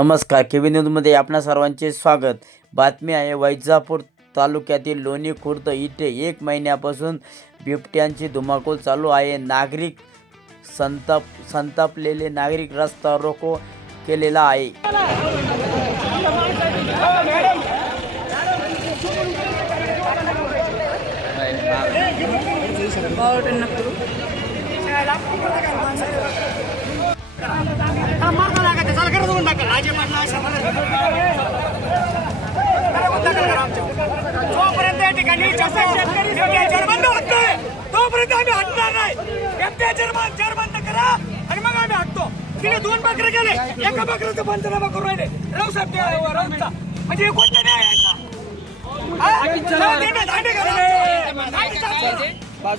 नमस्कार केवी न्यूजमध्ये आपणा सर्वांचे स्वागत. बातमी आहे वैजापूर तालुक्यातील लोणी खुर्द इथे एक महिन्यापासून बिबट्यांची धुमाकूळ चालू आहे. नागरिक संताप संतापलेले नागरिक रस्ता रोको केलेला आहे. जोपर्यंत या ठिकाणी शेतकरी अत्याचार बंद होत तोपर्यंत आम्ही हटणार नाही अत्याचार जर्मन जर बंद करा आणि मग आम्ही हटतो तिने दोन बकरे गेले एका बकऱ्याचं पंचनामा करून राहिले राव साहेब ते राऊतचा म्हणजे हे कोणतं न्याय आहे हा?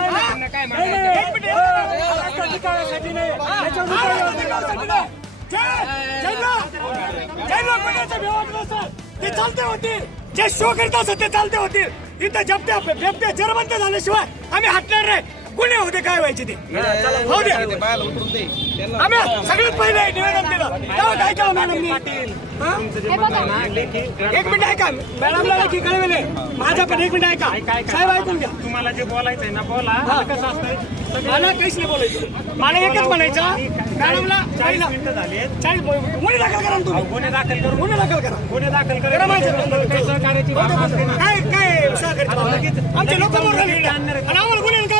हा. हा म्हणजे. ते चालते होतील जे शो करत असत ते चालते होतील इथं जप्त्या जप्त्या जरबंद झाल्याशिवाय आम्ही हटणार नाही कुणी होते काय व्हायचे ते होऊ द्या आम्ही सगळ्यात पहिले निवेदन तेव्हा काय केलं मॅडम एक मिनिट ऐका मॅडमला लेखी कळवले. माझ्या पण एक मिनिट ऐका. साहेब ऐकून घ्या. तुम्हाला जे बोलायचंय ना बोला. आता कसं असतंय? मला काहीच नाही बोलायचं. मला एकच म्हणायचं. मॅडमला चाळीस मिनिटं झालेत. चाळीस गुन्हे दाखल करा ना तुम्ही. गुन्हे दाखल करून गुन्हे दाखल करा. गुन्हे दाखल करा. माझ्या सहकार्याची भावना असते ना काय काय सहकार्य भावना? आमचे लोक मोरले आणि आम्हाला गुन्हे काय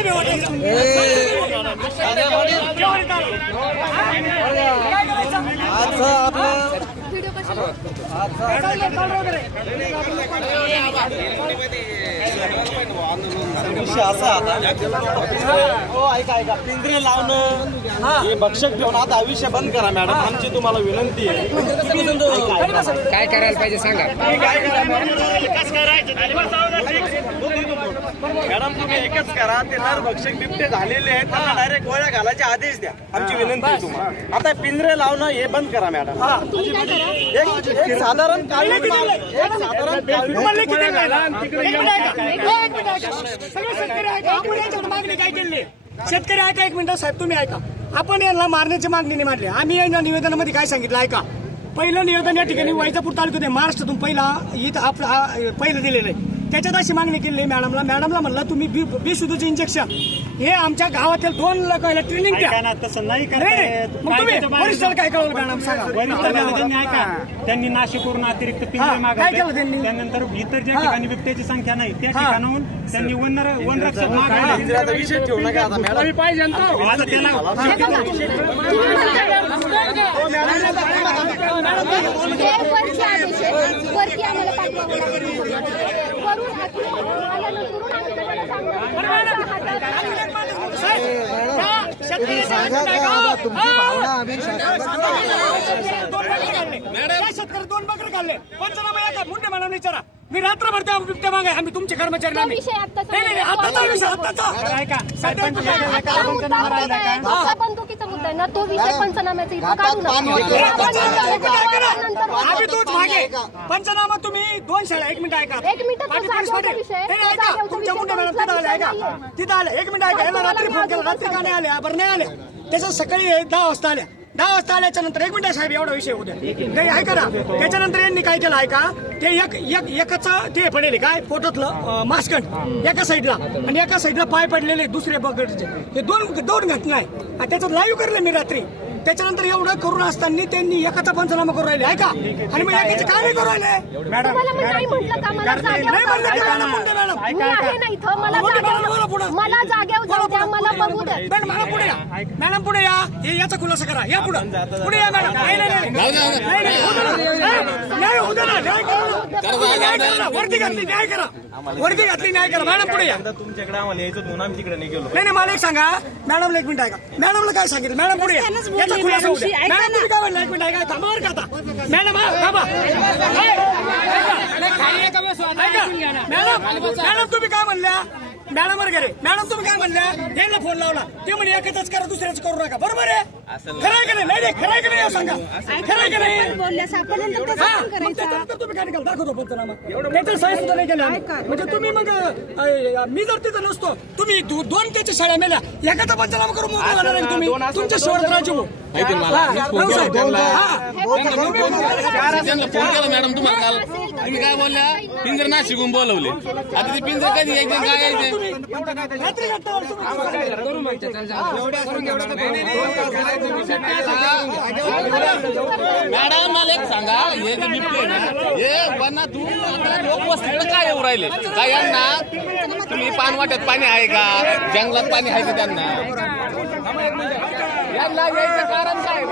भेटायचं विषय असा आता हो ऐका ऐका पिंजरे लावणं हे भक्षक ठेवून आता विषय बंद करा मॅडम आमची तुम्हाला विनंती आहे. काय करायला पाहिजे सांगा. मॅडम तुम्ही एकच करा. ते नर भक्षक बिबटे झालेले आहेत. त्यांना डायरेक्ट गोळ्या घालायचे आदेश द्या. आमची विनंती आहे तुम्हाला. आता पिंजरे लावणं हे बंद करा मॅडम. एक एक साधारण एक साधारण तुम्हाला किती. सगळे शेतकरी ऐका. आपण यांच्याकडे मागणी काय केली? शेतकरी ऐका एक मिनिट साहेब. तुम्ही ऐका. आपण यांना मारण्याची मागणी नाही मांडली आम्ही या निवेदनामध्ये काय सांगितलं? ऐका. पहिलं निवेदन या ठिकाणी वैजापूर तालुक्यात आहे. महाराष्ट्रातून पहिला इथं आपलं हा- पहिलं दिलेलं आहे. त्याच्यात अशी मागणी केली मॅडमला. मॅडमला म्हणलं तुम्ही बी बेशुद्धीचे इंजेक्शन हे आमच्या गावातील दोन लोकांना ट्रेनिंग द्या. तसं नाही वरिष्ठाला काय कळवलं मॅडम? सांगा. त्यांनी ऐका. त्यांनी नाशिकवरून अतिरिक्त पिंजरे काय मागायचे केलं त्यांनी? त्यानंतर इतर ज्या. ठिकाणी बिबट्याची संख्या नाही त्या. ठिकाणाहून त्यांनी वन वनरक्षक मॅडम. आता त्याला वरचे आदेश आहेत. वरती आम्हाला पाठवावं लागेल. शेतकरी दोन बकरे खाल्ले पंचनामा एका मुंडे मॅडम विचारा. मी रात्रभर त्या बिबट्या मागे आम्ही तुमचे कर्मचारी आत्ताचा नाही नाही नाही, आताचा विषय आताचा ऐका सरपंच आहे ना तो विषय पंचनाम्याचा इथं काढू नका. नंतर आम्ही तोच मागे. पंचनामा तुम्ही दोन शाळा एक मिनिट ऐका. एक मिनिट, तो बाकी पोलीस जागेवरचा पाटील. विषय, नाही, नाही, तो ऐका जागेवरचा तुमच्या मुंडे मॅडम तो तिथं आले विषय ऐका. नाहीये. तिथं आले. एक मिनिट ऐका. याला रात्री फोन केला. रात्री का नाही आले बरं नाही आले त्याच्यात सकाळी दहा वाजता आल्या. दहा वाजता आल्याच्यानंतर एक मिनिट साहेब एवढा विषय उद्या नाही ऐका ना. त्याच्यानंतर यांनी काय केलं ऐका. ते एक एक एकाच ते पडेल काय? फोटोतलं मास्कट एका साईडला. आणि एका साईडला पाय पडलेले दुसरे बगडचे. हे दोन दोन घटना आहे. आणि त्याच्यात लाईव्ह करलं मी रात्री. त्याच्यानंतर एवढं करून असताना त्यांनी एकाचा पंचनामा करू राहिले ऐका आणि मग एकाचे काय नाही करू राहिले. मॅडम तुम्हाला मी नाही म्हटलं का? मला करता येईल. जागेवर नाही म्हणलं जाऊ की? द्या. Madam, Munde madam. मी आहे ना इथं. मला मुंडे मॅडम, बोला जागेवर पुढं. मला जागेवर जाऊ द्या. मला बघू द्या मॅडम मला पुढे या. मॅडम पुढे या. हे याचा खुलासा करा. या पुढे. पुढे या मॅडम. नाही नाही नाही नाही, नाही, होऊ दे ना. न्याय होऊ दे ना न्याय करा ना. तुम्ही न्याय करा. ना. वर्दी घातली न्याय करा. वर्दी घातली न्याय करा. मॅडम पुढे या. एकदा तुमच्याकडे आम्हाला यायचं म्हणून आम्ही तिकडे नाही गेलो. नाही नाही मला एक सांगा. मॅडमला एक मिनिट ऐका. मॅडमला काय सांगितलं? मॅडम पुढे या. याचा खुलासा होऊ द्या मॅडम तुम्ही काय म्हणलं एक मिनिट ऐका थांबा बरं का आता. मॅडम हा थांबा. ऐका. मॅडम मॅडम तुम्ही काय म्हणल्या? मॅडम गेले मॅडम तुम्ही काय म्हणल्या? यांना फोन लावला. ते म्हणे एकच करा दुसऱ्याच करू नका. बरोबर आहे? खरं का नाही नाही नाही, खरं का नाही हे सांगा खरं का नाही हा, मग करायचं त्याच्यानंतर तुम्ही काय निकाल दाखवतो पंचनामा त्याचं सही सुद्धा नाही केलं आम्ही. म्हणजे तुम्ही मग अ, मी जर तिथं नसतो तुम्ही दो- दोन त्याच्या शाळा मेल्या एकाचा पंचनामा करून मोकळं होणार आहे तुम्ही तुमच्या राजीव माहिती आहे मला मी फोन केला त्यांना फोन केला त्यांना फोन केला मॅडम तुम्हाला काल तुम्ही काय बोलल्या पिंजर नाशिकून बोलवले आता ते पिंजर कधी यायचे आणि काय यायचे मॅडम मला एक सांगा. हे जे बिबटे ना? हे वना तू लोक वस्तीकडे काय येऊ राहिले? का यांना तुम्ही पान पाणी आहे का? जंगलात पाणी आहे का त्यांना? यांना यायचं कारण काय?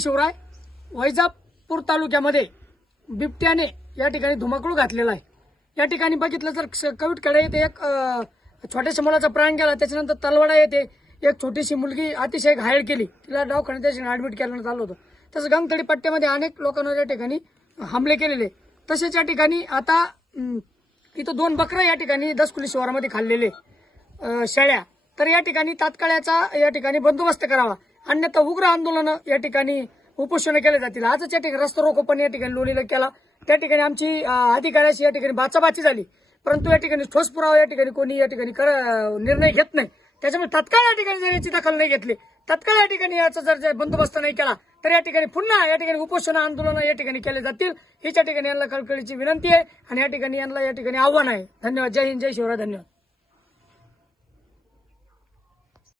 शिवराय वैजापूर तालुक्यामध्ये बिबट्याने या ठिकाणी धुमाकूळ घातलेला आहे. या ठिकाणी बघितलं तर कवीटकडे येते एक छोट्याशा मुलाचा प्राण गेला त्याच्यानंतर तलवाडा येते. एक छोटीशी मुलगी अतिशय घायल केली. तिला दवाखान्यात त्याच्याने ऍडमिट करण्यात आलं होतं. तसं गंगथडी पट्ट्यामध्ये अनेक लोकांवर या ठिकाणी हमले केलेले तसेच या ठिकाणी आता इथं दोन बकरं या ठिकाणी दसकुली शिवारामध्ये खाल्लेले शेळ्या. तर या ठिकाणी तात्काळाचा या ठिकाणी बंदोबस्त करावा. अन्यथा उग्र आंदोलनं या ठिकाणी उपोषण केले जातील आजच या ठिकाणी रस्ता रोको पण या ठिकाणी लोणीला केला त्या ठिकाणी आमची अधिकाऱ्याशी या ठिकाणी बाचाबाची झाली परंतु या ठिकाणी ठोस पुरावा या ठिकाणी कोणी या ठिकाणी कर निर्णय घेत नाही त्याच्यामुळे तत्काळ या ठिकाणी जर याची दखल नाही घेतली तत्काळ या ठिकाणी याचा जर जर बंदोबस्त नाही केला तर या ठिकाणी पुन्हा या ठिकाणी उपोषण आंदोलन या ठिकाणी केले जातील हीच या ठिकाणी यांना कळकळीची विनंती आहे आणि या ठिकाणी यांना या ठिकाणी आव्हान आहे धन्यवाद जय हिंद जय शिवराय धन्यवाद